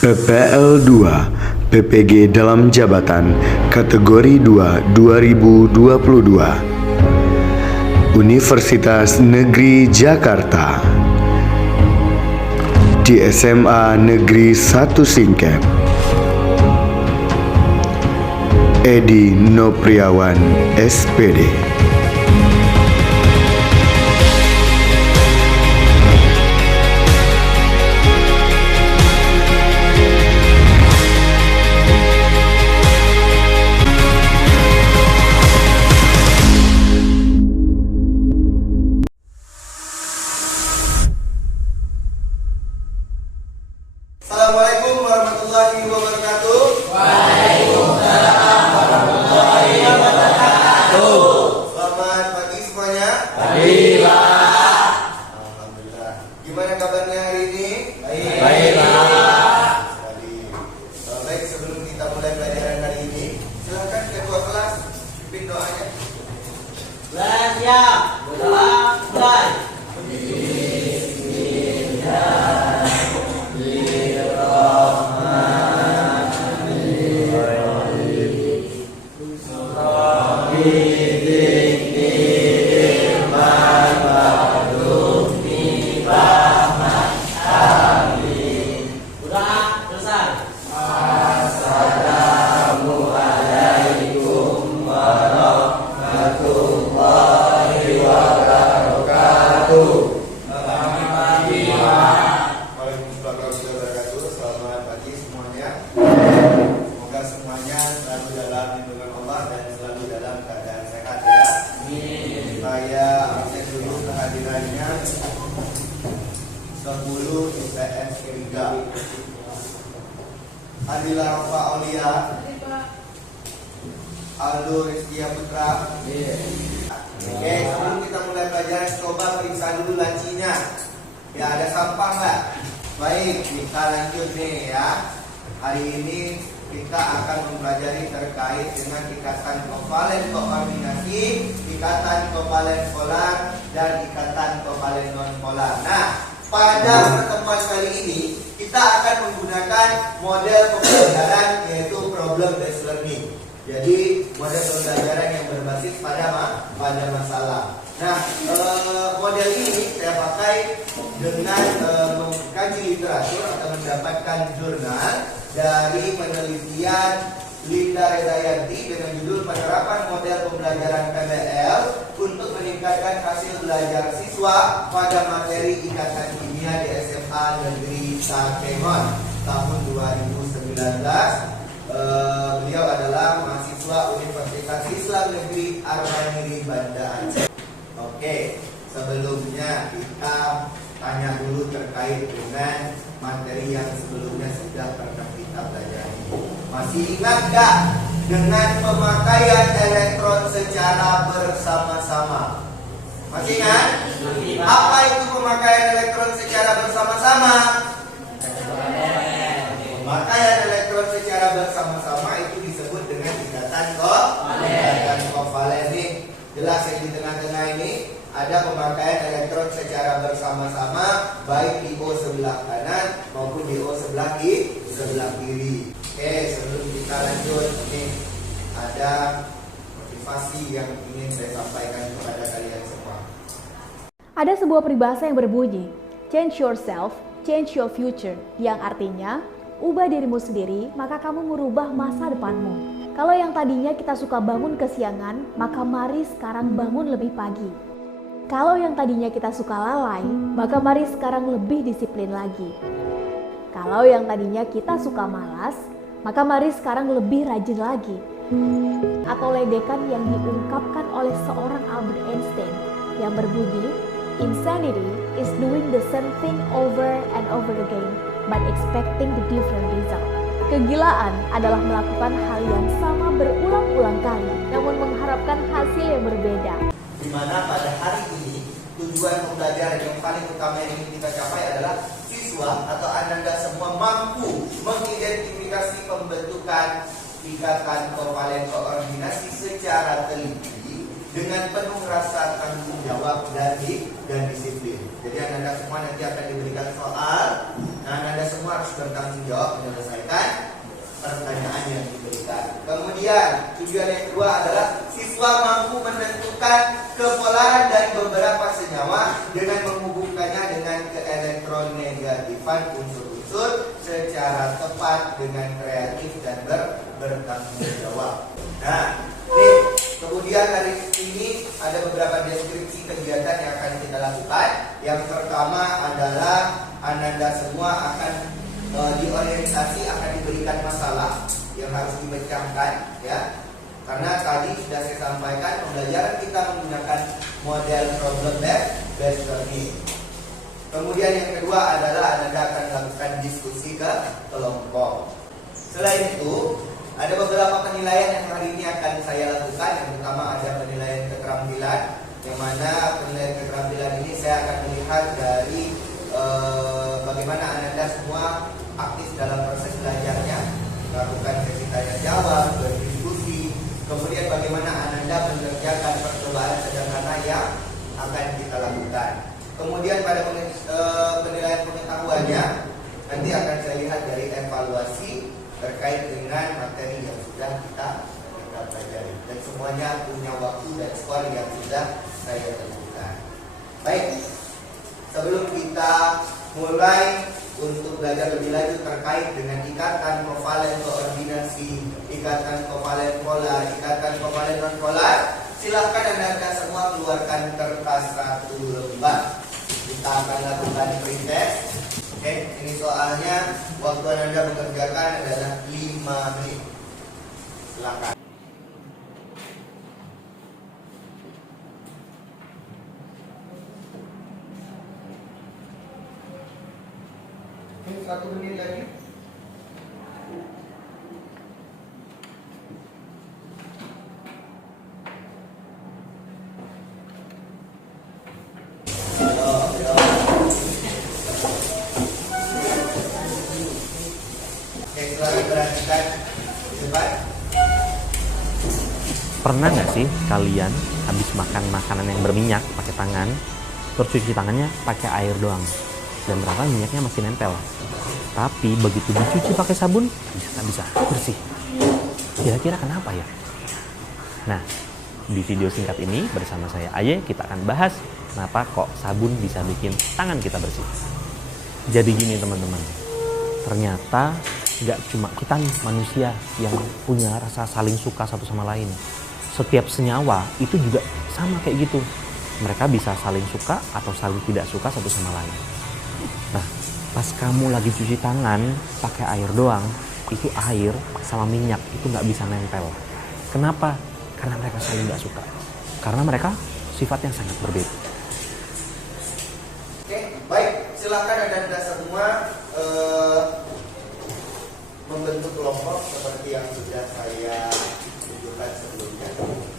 PPL 2 PPG dalam jabatan kategori 2 2022 Universitas Negeri Jakarta di SMA Negeri 1 Singkep. Edi Nopriawan SPD. Assalamualaikum warahmatullahi wabarakatuh. Waalaikumsalam warahmatullahi wabarakatuh. Selamat pagi semuanya. Pagi, Pak. Alhamdulillah. Gimana kabarnya hari ini? Baik, Pak. Baik, sebelum kita mulai pelajaran hari ini, silakan ketua kelas pimpin doanya. Kelas siap. Doa mulai. Waalaikumsalam warahmatullahi wabarakatuh. Selamat pagi semuanya. Semoga semuanya selalu dalam lindungan Allah dan selalu dalam keadaan sehat ya. Saya absen dulu kehadirannya 10 IPS Ketiga. Adila Rofa Aulia, Aldo Rizkia Putra. Oke, sebelum kita mulai pelajaran, coba periksa dulu lacinya. Ya, ada sampah nggak? Baik, kita lanjut nih ya. Hari ini kita akan mempelajari terkait dengan ikatan kovalen koordinasi, ikatan kovalen polar, dan ikatan kovalen non polar. Nah, pada pertemuan kali ini kita akan menggunakan model pembelajaran yaitu problem based learning. Jadi model pembelajaran yang berbasis pada masalah. Nah, model ini saya pakai dengan mengkaji literatur atau mendapatkan jurnal dari penelitian Linda Redayanti dengan judul penerapan model pembelajaran PBL untuk meningkatkan hasil belajar siswa pada materi ikatan kimia di SMA Negeri Sakengon tahun 2019. Beliau adalah mahasiswa Universitas Islam Negeri Armaniri Banda Aceh. Oke, sebelumnya kita tanya dulu terkait dengan materi yang sebelumnya sudah pernah kita pelajari. Masih ingat gak dengan pemakaian elektron secara bersama-sama? Masih ingat? Apa itu pemakaian elektron secara bersama-sama? Pemakaian elektron secara bersama-sama itu disebut dengan ikatan kovalen. Nih, jelas yang di tengah-tengah ini ada pemakaian elektron secara bersama-sama baik di O sebelah kanan maupun di O sebelah kiri. Oke, sebelum kita lanjut, nih ada motivasi yang ingin saya sampaikan kepada kalian semua. Ada sebuah peribahasa yang berbunyi, change yourself, change your future, yang artinya, ubah dirimu sendiri, maka kamu merubah masa depanmu. Kalau yang tadinya kita suka bangun kesiangan, maka mari sekarang bangun lebih pagi. Kalau yang tadinya kita suka lalai, maka mari sekarang lebih disiplin lagi. Kalau yang tadinya kita suka malas, maka mari sekarang lebih rajin lagi. Atau ledekan yang diungkapkan oleh seorang Albert Einstein yang berbunyi, insanity is doing the same thing over and over again, but expecting the different result. Kegilaan adalah melakukan hal yang sama berulang-ulang kali, namun mengharapkan hasil yang berbeda. Di mana pada hari ini tujuan pembelajaran yang paling utama yang ingin kita capai adalah siswa atau Anda semua mampu mengidentifikasi pembentukan ikatan kovalen koordinasi secara teliti dengan penuh rasa tanggung jawab dan disiplin. Jadi Anda semua nanti akan diberikan soal. Nah, Anda semua harus bertanggung jawab menyelesaikan pertanyaan yang diberikan. Kemudian tujuan yang kedua adalah siswa mampu menentukan kepolaran dari beberapa senyawa dengan menghubungkannya dengan keelektronegativan unsur-unsur secara tepat dengan kreatif dan bertanggung jawab. Nah, kemudian dari ini ada beberapa deskripsi kegiatan yang akan kita lakukan. Yang pertama adalah Ananda semua akan diorientasi, akan diberikan masalah yang harus dipecahkan, ya. Karena tadi sudah saya sampaikan pembelajaran kita menggunakan model problem based learning. Kemudian yang kedua adalah Anda akan melakukan diskusi ke kelompok. Selain itu, ada beberapa penilaian yang hari ini akan saya lakukan. Yang pertama ada penilaian keterampilan, yang mana penilaian keterampilan ini saya akan melihat dari bagaimana Anda semua aktif dalam proses belajarnya, melakukan sesi tanya jawab, berdiskusi, kemudian bagaimana Anda mengerjakan percobaan sederhana yang akan kita lakukan. Kemudian pada penilaian pengetahuannya nanti akan saya lihat dari evaluasi terkait dengan materi yang sudah kita pelajari, dan semuanya punya waktu dan skor yang sudah saya tentukan. Baik, sebelum kita mulai untuk belajar lebih lanjut terkait dengan ikatan kovalen koordinasi, ikatan kovalen polar, ikatan kovalen non polar, silahkan Anda semua keluarkan kertas 1 lembar. Kita akan lakukan pretest. Oke, ini soalnya waktu Anda mengerjakan adalah 5 menit. Silakan. Oke, 1 menit lagi. Pernah nggak sih kalian habis makan makanan yang berminyak pakai tangan, terus cuci tangannya pakai air doang, dan ternyata minyaknya masih nempel. Tapi begitu dicuci pakai sabun, bisa bersih. Kira-kira kenapa ya? Nah, di video singkat ini bersama saya Aye, kita akan bahas kenapa kok sabun bisa bikin tangan kita bersih. Jadi gini teman-teman, ternyata nggak cuma kita nih manusia yang punya rasa saling suka satu sama lain. Setiap senyawa itu juga sama kayak gitu. Mereka bisa saling suka atau saling tidak suka satu sama lain. Nah, pas kamu lagi cuci tangan pakai air doang, itu air sama minyak itu nggak bisa nempel. Kenapa? Karena mereka saling nggak suka. Karena mereka sifatnya sangat berbeda. Oke, baik. Silakan Anda semua membentuk kelompok seperti yang sudah saya tunjukkan sebelumnya.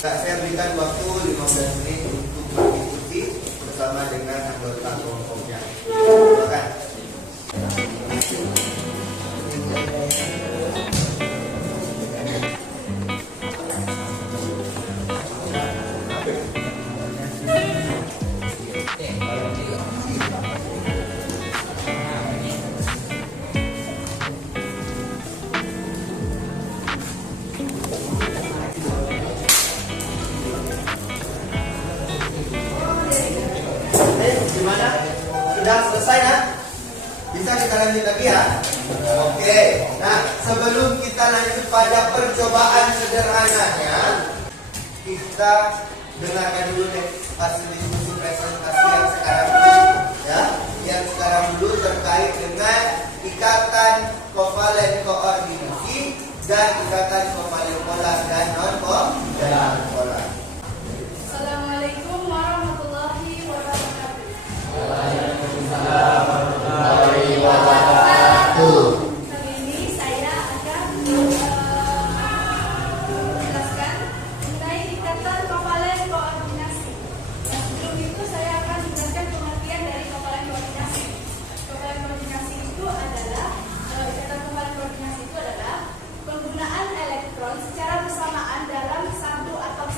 Nah, saya berikan waktu 15 menit untuk berdiskusi bersama dengan anggota kelompoknya. Silakan. Gimana? Sudah selesai ya? Bisa kita lanjut lagi ya? Oke. Nah, sebelum kita lanjut pada percobaan sederhananya, kita dengarkan dulu deh hasil diskusi presentasi yang sekarang dulu, ya. Yang sekarang dulu terkait dengan ikatan kovalen koordinasi dan ikatan kovalen polar dan non polar. Assalamualaikum warahmatullahi wabarakatuh. Kali ini saya akan menjelaskan mengenai ikatan kovalen koordinasi. Nah, sebelum itu saya akan menjelaskan pengertian dari kovalen koordinasi. Kovalen koordinasi itu adalah ikatan kovalen koordinasi itu adalah penggunaan elektron secara bersamaan dalam satu atom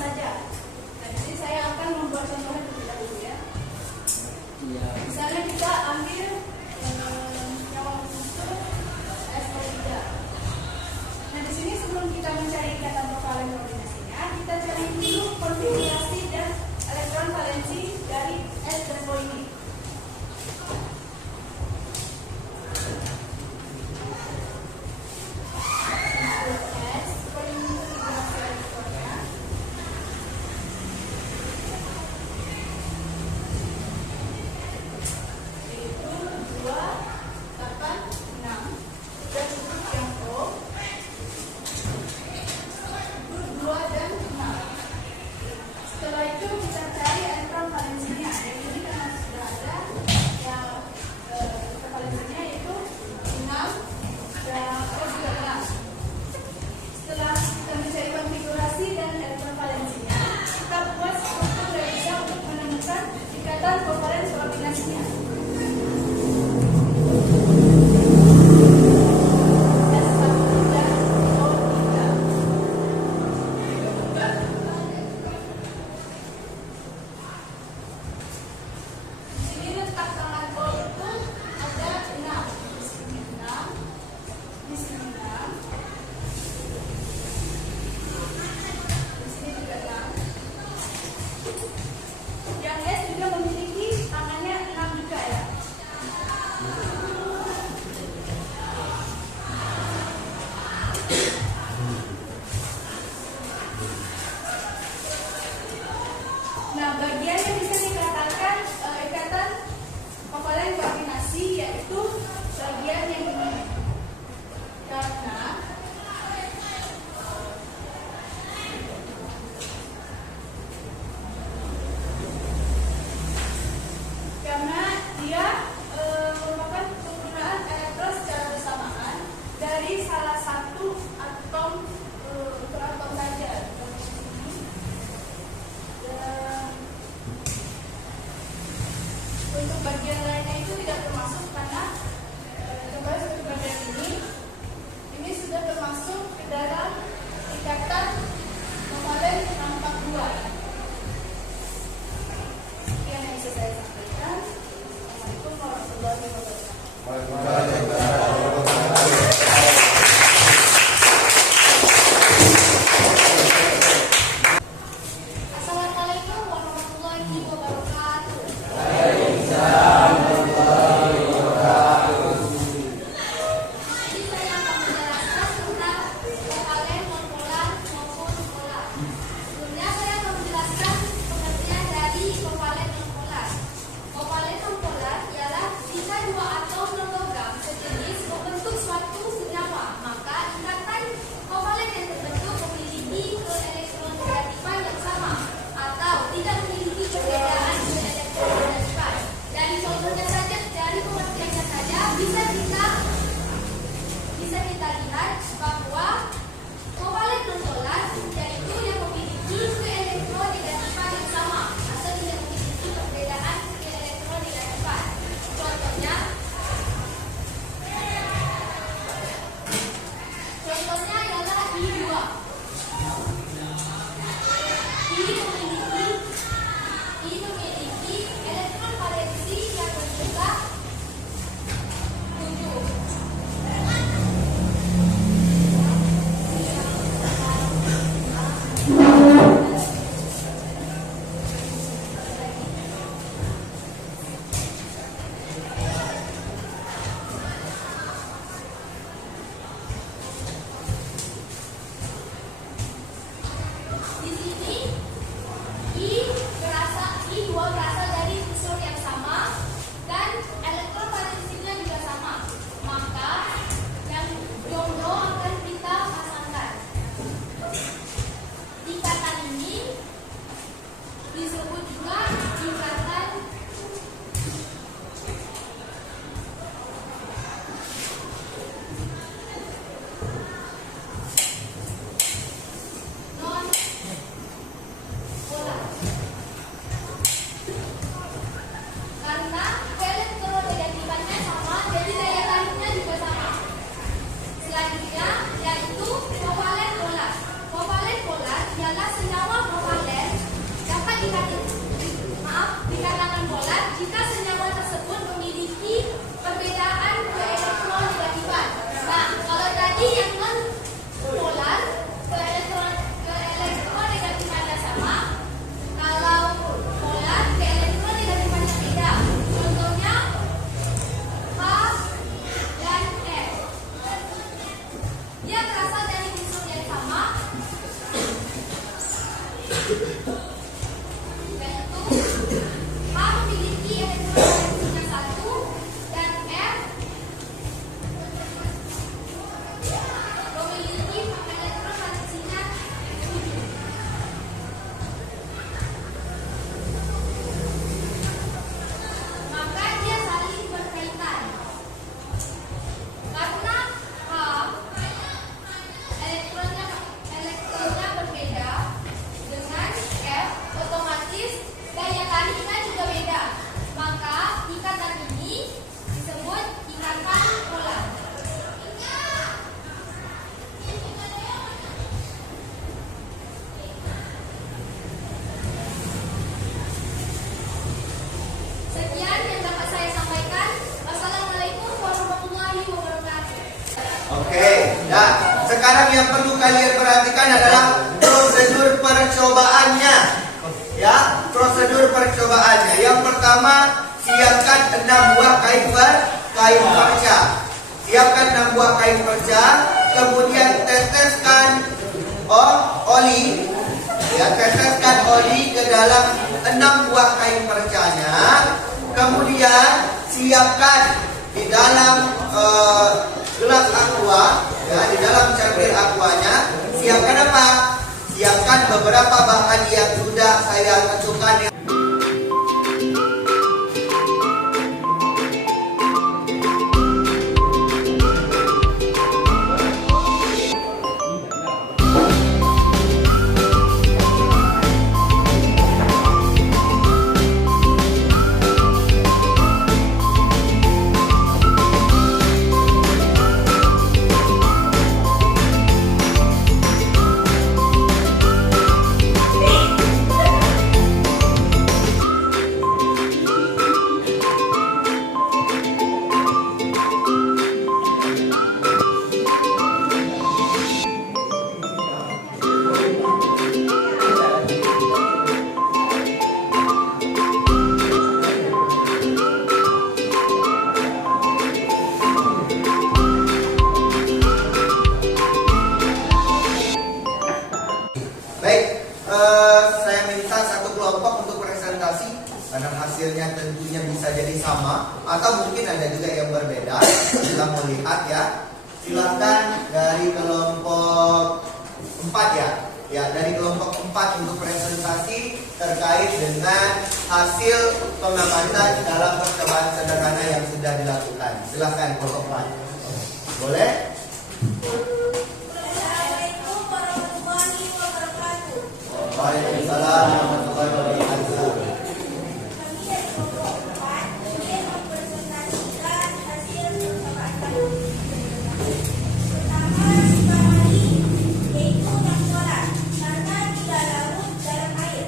dari salah satu atom untuk atom saja. Dan untuk bagian lainnya itu tidak termasuk karena kembali seperti bagian ini sudah termasuk ke dalam ikatan kovalen 642. Sekian yang bisa saya sampaikan. Assalamualaikum warahmatullahi wabarakatuh. Assalamualaikum warahmatullahi wabarakatuh. Jadi saya akan menjelaskan tentang kovalen nonpolar maupun polar. Sebelumnya saya akan menjelaskan pengertian dari kovalen nonpolar. Kovalen nonpolar ialah jika dua atom non-logam sejenis membentuk suatu senyawa, maka ikatan kovalen yang terbentuk memiliki keelektronegativan yang sama atau tidak memiliki perbedaan keelektronegativan. Dari contohnya saja, dari pengertiannya saja bisa kita lihat bahwa kovalen nonpolar yaitu yang memiliki keelektronegativan yang sama atau tidak memiliki perbedaan keelektronegativan. Contohnya ialah I2. I memiliki elektron valensi yang berjumlah 7. Di sini I2 berasal dari unsur yang sama dan elektron valensinya juga sama. Maka yang jomblo akan kita pasangkan. Ikatan ini disebut juga ikatan non polar. Karena elektronegativannya sama, jadi daya tariknya juga sama. Selanjutnya yaitu kovalen polar. Kovalen polar ialah senyawa kovalen dapat dikatakan polar jika senyawa tersebut memiliki perbedaan keelektronegativan. Nah, kalau tadi yang non polar keelektronegativannya sama, kalau polar keelektronegativannya beda. Contohnya H dan F. Dia berasal dari unsur yang sama, yaitu H memiliki elektron valensinya 1 dan F memiliki elektron valensinya 7. Maka dia saling berkaitan. Karena H elektronnya berbeda dengan F, otomatis daya tariknya juga beda. Maka ikatan ini disebut ikatan polar. Sekian yang dapat saya sampaikan. Wassalamualaikum warahmatullahi wabarakatuh. Oke, nah sekarang yang perlu kalian perhatikan adalah prosedur percobaannya. Ya, prosedur percobaannya. Yang pertama, siapkan 6 buah kain perca. Siapkan 6 buah kain perca, kemudian teteskan oli. Ya, teteskan oli ke dalam 6 buah kain percanya. Kemudian siapkan di dalam gelas aqua, ya, di dalam cangkir aquanya, siapkan apa? Siapkan beberapa bahan yang sudah saya tentukan. bisa jadi sama atau mungkin ada juga yang berbeda. Kita mau lihat ya. Silakan dari kelompok 4 ya. Ya, dari kelompok 4 untuk presentasi terkait dengan hasil pengamatan dalam percobaan sederhana yang sudah dilakukan. Silakan kelompok 4. Boleh? Assalamualaikum warahmatullahi wabarakatuh. Waalaikumsalam warahmatullahi wabarakatuh. Kami dari kelompok 4 ingin mempresentasikan hasil percobaan kami. Pertama, sekali yaitu yang solar karena tidak larut dalam air.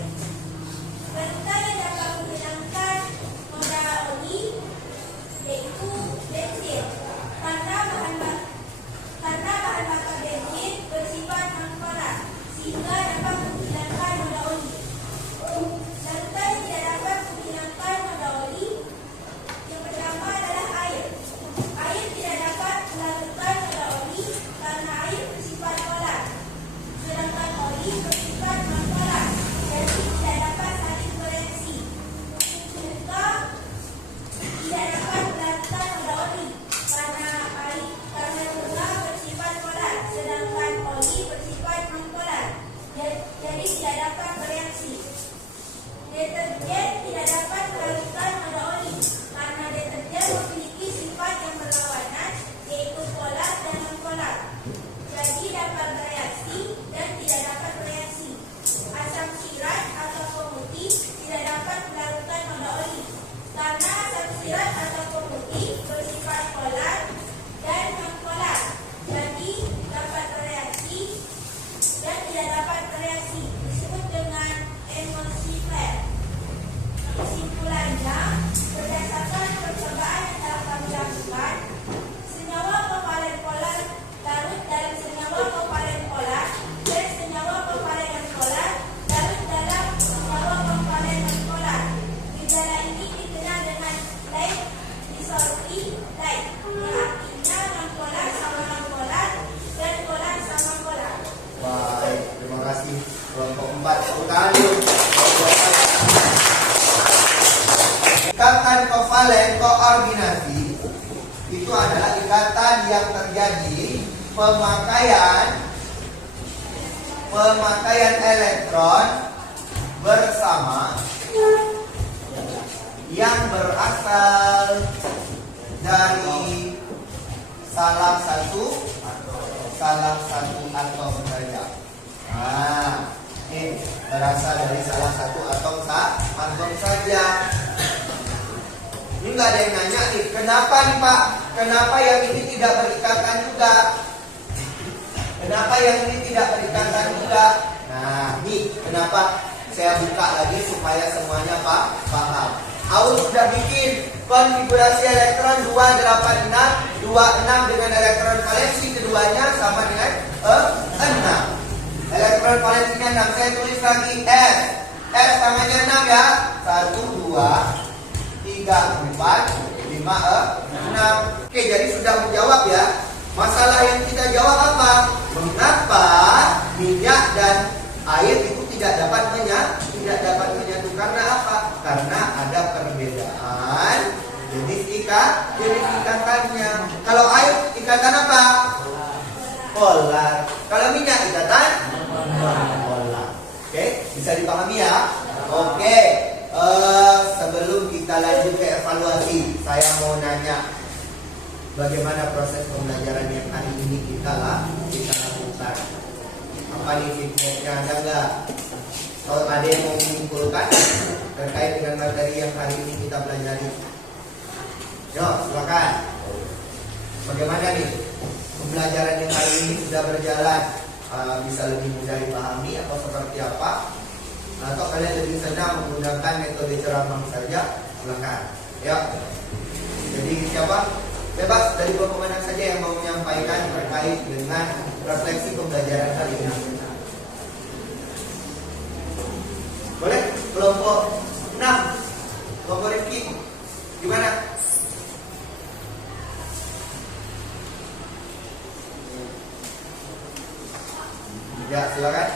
Wanita yang dapat menghilangkan noda oli yaitu bensin karena bahan bakar bensin bersifat non-polar sehingga dapat menghilangkan noda oli. Wanita yang tidak dapat menghilangkan noda oli yang pertama adalah air. Air tidak dapat melarutkan noda oli karena air bersifat polar, sedangkan oli bersifat non-polar, jadi tidak dapat saling bereaksi. Juga tidak dapat melarutkan noda oli karena bunga bersifat polar, sedangkan oli bersifat non-polar, jadi tidak dapat bereaksi. Deterjen tidak dapat melarutkan noda oli karena deterjen memiliki sifat yang berlawanan, yaitu polar dan non-polar, jadi dapat bereaksi dan tidak dapat bereaksi. Asam sirat atau pemutih tidak dapat melarutkan noda oli karena asam sirat atau pemutih bersifat polar dan non-polar, jadi dapat bereaksi dan tidak dapat bereaksi, disebut dengan emulsifier. Kesimpulannya, berdasarkan percobaan yang telah kami lakukan, senyawa kovalen polar larut dalam senyawa kovalen polar dan senyawa kovalen non-polar larut dalam senyawa kovalen non-polar. Gejala ini dikenal dengan light disorphi light, yang artinya non-polar sama non-polar dan polar sama polar. Baik, terima kasih kelompok 4. Tepuk tangan dulu. Ikatan kovalen koordinasi itu adalah ikatan yang terjadi pemakaian elektron bersama yang berasal dari salah satu atom saja. Nah, ini berasal dari salah satu atom saja. Ini nggak ada yang nanya nih, kenapa nih Pak? Kenapa yang ini tidak berikatan juga? Kenapa yang ini tidak berikatan juga? Nah, nih kenapa saya buka lagi supaya semuanya paham. Aul sudah bikin konfigurasi elektron 286 dengan elektron valensi keduanya sama dengan 6. Elektron valensinya 6. Saya tulis lagi S. S tangannya 6 ya. 1, 2, 3, 4, 5, 6. Oke, jadi sudah menjawab ya. Masalah yang kita jawab apa? Mengapa minyak dan air itu tidak dapat menyatu? Karena apa? Karena ada perbedaan jenis ikatannya. Kalau air ikatan apa? Polar. Kalau minyak ikatan polar. Oke, bisa dipahami ya? Oke. Sebelum kita lanjut ke evaluasi, saya mau nanya bagaimana proses pembelajaran yang hari ini kita lakukan. Apa nih feedbacknya, ada nggak? Kalau ada yang mau menyimpulkan terkait dengan materi yang hari ini kita pelajari, yuk silakan. Bagaimana nih pembelajaran yang hari ini sudah berjalan? Bisa lebih mudah dipahami atau seperti apa? Atau kalian lebih senang menggunakan metode ceramah saja? Silakan. Ya. Jadi siapa? Bebas dari kelompok mana saja yang mau menyampaikan terkait dengan refleksi pembelajaran hari ini. Boleh? Kelompok 6. Kelompok Rifki. Gimana? Ya, silakan.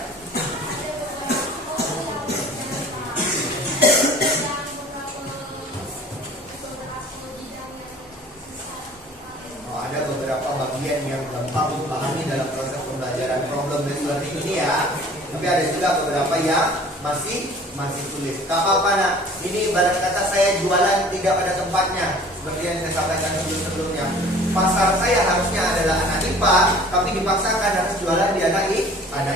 memahami dalam proses pembelajaran problem based learning ini ya. Tapi ada juga beberapa yang masih sulit. Tak apa-apa nak. Ini ibarat kata saya jualan tidak pada tempatnya. Seperti yang saya sampaikan sebelumnya. Pasar saya harusnya adalah anak IPA, tapi dipaksakan harus jualan di anak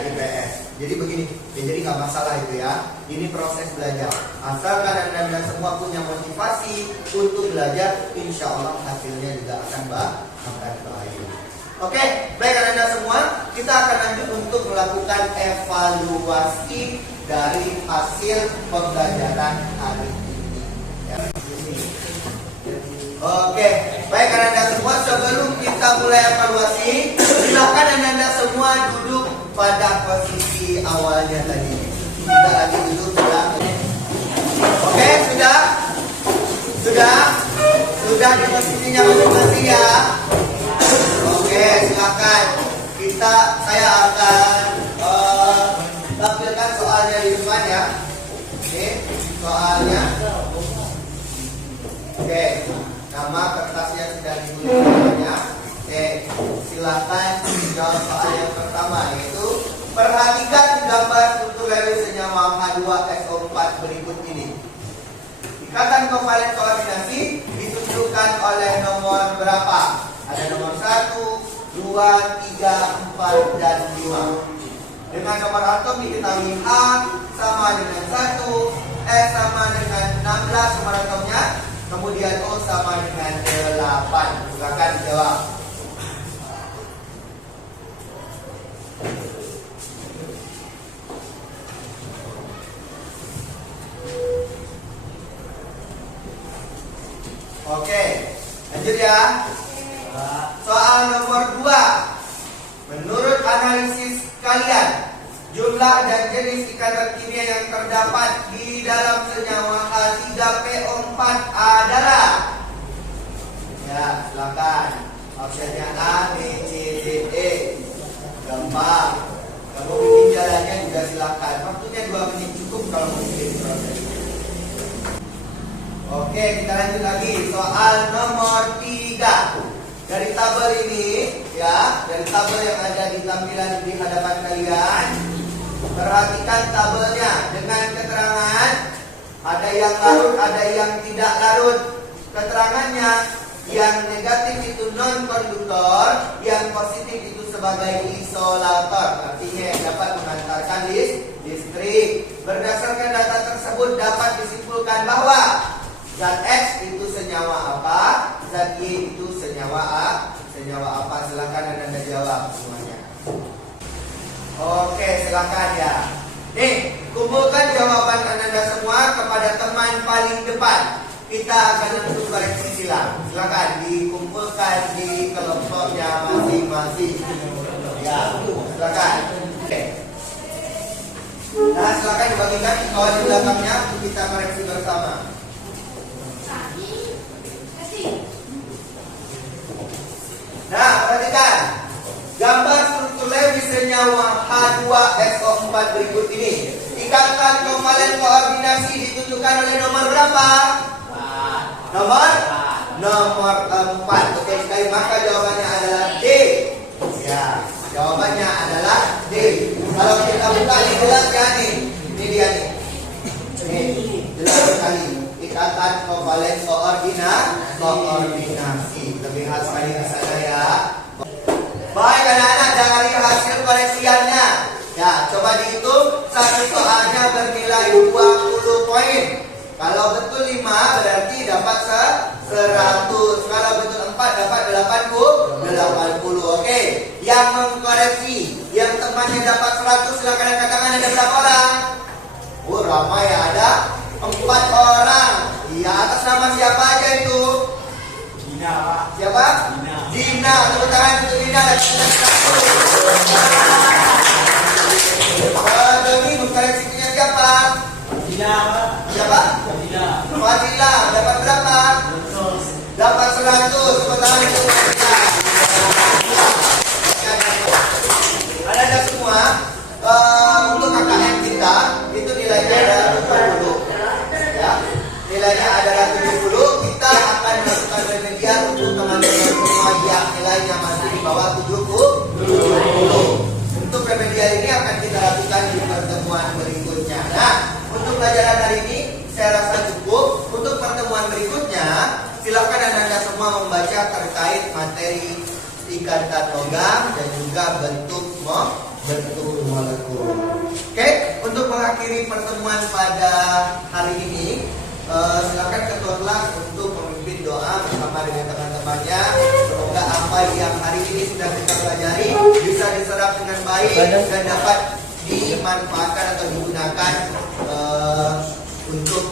IPS. Jadi begini, ya, jadi nggak masalah itu ya. Ini proses belajar. Asalkan anda semua punya motivasi untuk belajar, insya Allah hasilnya juga akan baik. Oke, baik anda semua, kita akan lanjut untuk melakukan evaluasi dari hasil pembelajaran hari ini. Ya. Oke, baik anda semua, sebelum kita mulai evaluasi, silakan anda semua duduk pada posisi awalnya tadi. Kita lagi duduk sudah. Oke, sudah di posisinya masing-masing ya. Oke, silakan. Saya akan tampilkan soalnya di depan ya. Oke, soalnya. Oke, nama kertasnya sudah ditulis ya. Oke, silakan jawab soal yang pertama, yaitu perhatikan gambar struktur garis senyawa H2SO4 berikut ini. Ikatan kovalen koordinasi ditunjukkan oleh nomor berapa? Ada nomor 1, 2, 3, 4, dan 5. Dengan nomor atom diketahui H sama dengan 1, S sama dengan 16 nomor atomnya, kemudian O sama dengan 8. Silakan jawab. Oke, lanjut ya. Soal nomor 2. Menurut analisis kalian, jumlah dan jenis ikatan kimia yang terdapat di dalam senyawa H3PO4 adalah? Ya, silakan. Opsinya A, B, C, D, E. Gampang. Kamu bikin jalannya juga silakan. Waktunya 2 menit cukup kalau mau bikin proses. Oke, kita lanjut lagi. Soal nomor 3. Dari tabel ini, ya, dari tabel yang ada di tampilan di hadapan kalian, perhatikan tabelnya dengan keterangan ada yang larut, ada yang tidak larut. Keterangannya, yang negatif itu non-konduktor, yang positif itu sebagai isolator. Artinya yang dapat mengantarkan listrik. Berdasarkan data tersebut dapat disimpulkan bahwa zat X itu senyawa apa, zat Y itu senyawa apa. Silakan anda jawab semuanya. Oke, silakan ya. Nih, kumpulkan jawaban anda semua kepada teman paling depan. Kita akan langsung koreksi silang. Silakan dikumpulkan di kelompoknya masing-masing. Ya, silakan. Oke. Nah, silakan dibagikan di kawan di belakangnya untuk kita koreksi bersama. Nah, perhatikan gambar struktur Lewis senyawa H2SO4 berikut ini. Ikatan kovalen koordinasi ditunjukkan oleh nomor berapa? Nomor 4. Oke, sekali maka jawabannya adalah D. Ya, jawabannya adalah D. Kalau kita buka ini jelas ya nih. Ini dia nih. Nih, jelas sekali. Ikatan kovalen koordinasi. Lebih khas sekali di sana ya. Baik anak-anak, dari hasil koreksiannya. Ya, coba dihitung. Satu soalnya bernilai 20 poin. Kalau betul 5 berarti dapat 100. Kalau betul 4 dapat 80. Oke. Yang mengkoreksi, yang temannya dapat 100, silakan angkat tangan. Ada berapa orang? Oh, ramai ya, ada 4 orang. Iya, atas nama siapa aja itu? Dina, Pak. Siapa? Dina. Tepuk tangan untuk Dina. Doni, mengkoreksi punya siapa? Dina, Pak. Siapa? Fadila. Dapat berapa? 100. Dapat 100. Tepuk tangan untuk Fadila. Ada semua. Untuk KKM kita itu nilainya adalah 40. Ya, nilainya adalah 70. Kita akan melakukan remedial untuk teman-teman semua yang nilainya masih di bawah 70. belajar ini akan kita lakukan di pertemuan berikutnya. Nah, untuk pelajaran hari ini saya rasa cukup. Untuk pertemuan berikutnya, silakan Anda semua membaca terkait materi ikatan logam dan juga bentuk molekul. Oke, untuk mengakhiri pertemuan pada hari ini, silakan ketua kelas untuk memimpin doa bersama dengan teman-temannya. Semoga apa yang hari ini sudah kita pelajari bisa diserap dengan baik dan dapat dimanfaatkan atau digunakan untuk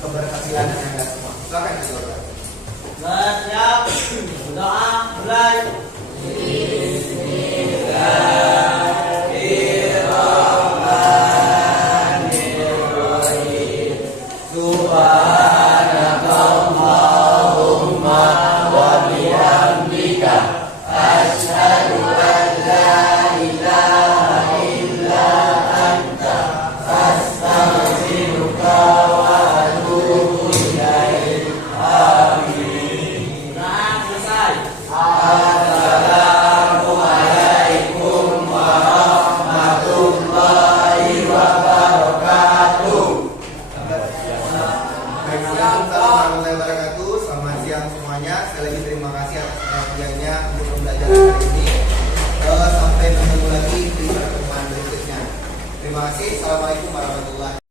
keberhasilan Anda semua. Silakan ketua kelas. Siap. Doa mulai. Selamat siang semuanya. Sekali lagi terima kasih atas perhatiannya untuk pembelajaran hari ini. Sampai bertemu lagi di pertemuan berikutnya. Terima kasih. Assalamualaikum warahmatullahi wabarakatuh.